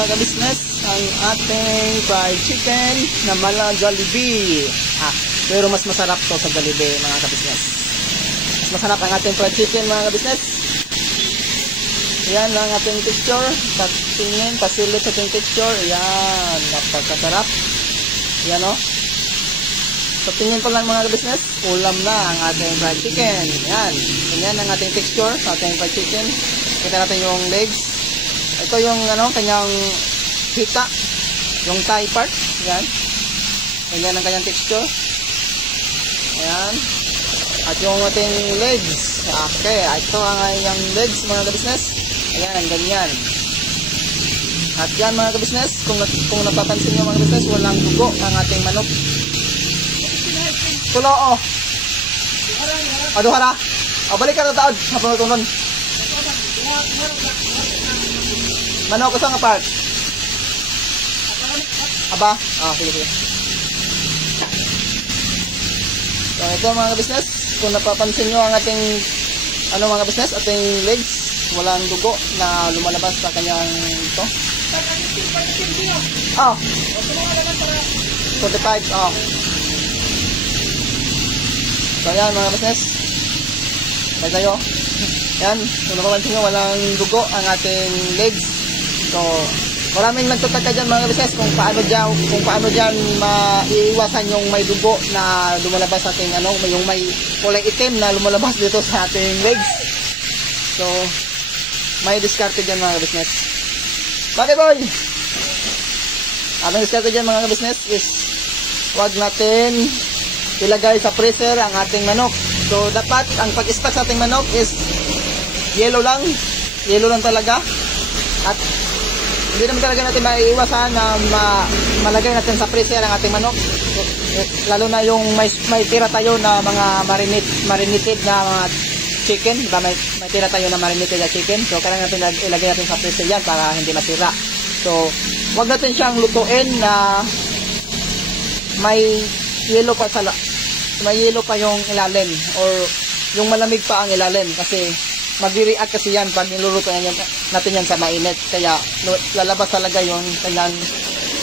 mga kabisnes ang ating fried chicken na mala Jollibee. Pero mas masarap to sa Jollibee mga kabisnes. Mas masarap ang ating fried chicken mga kabisnes. Yan ang ating texture. Tingin, pasilit sa ating texture. Yan, napakasarap. Yan o. So tingin ko lang mga kabisnes, ulam na ang ating fried chicken. Yan, yan ang ating texture sa ating fried chicken. Kita natin yung legs. Ito yung kanyang hita, yung thigh part. Yan. Yan ang kanyang texture. Ayan. At yung ating legs. Okay, ito ang yung legs mga kabisnes. Ayan, ganyan. At yan mga kabisnes, kung napapansin nyo mga kabisnes, walang dugo ang ating manok. Tulo o. Aduhara. Balik ka na taon. Napanutunon. Manok ko sa nga part? Aba? Sige. So ito mga kabisnes, kung napapansin nyo ang ating mga kabisnes, ating legs, walang dugo na lumalabas sa kanyang ito. 45. So yan mga kabisnes. Kaya tayo. Yan, kung napapansin nyo, walang dugo ang ating legs. So, maraming nagtataka dyan mga kabisnes kung paano dyan maiiwasan yung may dugo na lumalabas sa ating yung may kulay itim na lumalabas dito sa ating legs. So, may diskarte dyan mga kabisnes. Bakit boy? Ang diskarte dyan mga kabisnes is wag natin ilagay sa freezer ang ating manok. So, dapat ang pag-stock sa ating manok is yellow lang talaga. At hindi naman talaga natin maiiwasan na malagay natin sa freezer ang ating manok. Lalo na yung may tira tayo na mga marinated na mga chicken. Diba? May tira tayo na marinated na chicken. So, kailangan natin ilagay natin sa freezer yan para hindi masira. So, wag natin siyang lutuin na may yellow pa yung ilalim or yung malamig pa ang ilalim kasi mag-react kasi yan pag niluluto natin yan sa mainit. Kaya lalabas talaga yung kanyang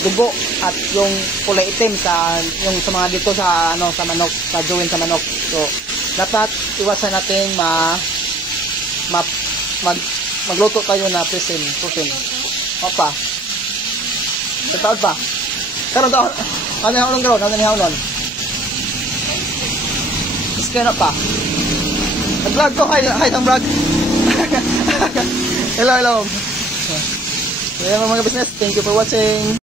dugo at yung kulay itim sa mga dito sa manok, sa join sa manok. So dapat iwasan natin magluto tayo na protein. Opa. Sa taon pa. Karon taon. Ano yung karon? Ano yung Iskena pa. Nag-vlog ko. Hi ang vlog. Hello. So yan mga business. Thank you for watching.